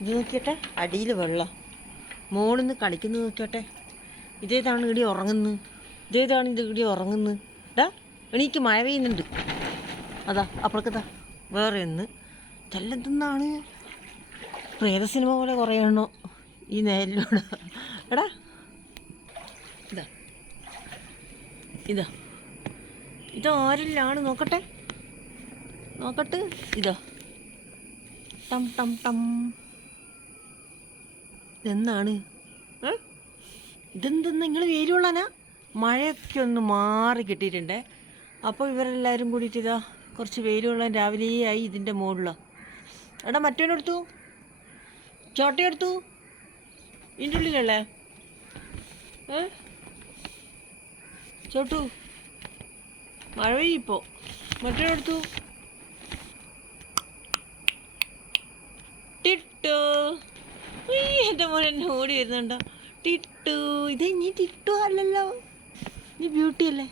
ഇത് നോക്കിയട്ടെ, അടിയിൽ വെള്ളം, മോളിൽ നിന്ന് കളിക്കുന്നത് നോക്കിയോട്ടെ. ഇതേതാണ് ഇവിടെ ഉറങ്ങുന്നത്, ഇതേതാണ് ഇത് ഇവിടെ ഉറങ്ങുന്നത്. ഇതാ എണീക്ക്, മഴ പെയ്യുന്നുണ്ട്. അതാ അപ്പുറക്കതാ വേറെ ഒന്ന്. ഇതെല്ലാം പ്രേത സിനിമ പോലെ കുറേ എണ്ണോ ഈ നേരിലൂടെ. എടാ ഇതാ ഇതാ ഇതാരിലാണ് നോക്കട്ടെ ഇതാ ടം ടം ടം. ഇതെന്നാണ്? ഇതെന്തെന്ന് നിങ്ങൾ വേരുള്ളനാ? മഴയൊക്കെ ഒന്ന് മാറി കിട്ടിയിട്ടുണ്ടേ. അപ്പോൾ ഇവരെല്ലാവരും കൂടിയിട്ട് ഇതാ കുറച്ച് വെയിലുകൊള്ളാൻ രാവിലെ ആയി ഇതിൻ്റെ മുകളിലാണ്. എടാ മറ്റവനെടുത്തു, ചോട്ടയെടുത്തു, ഇതിൻ്റെ ഉള്ളിലല്ലേ ചോട്ടു? മഴ പെയ്യിപ്പോൾ. മറ്റവനെടുത്തു, ടിട്ടു. എൻ്റെ മോൻ എന്നെ ഓടി വരുന്നുണ്ടോ? ടിട്ടു. ഇതേ നീ ടിട്ടു അല്ലല്ലോ, നീ ബ്യൂട്ടി അല്ലേ?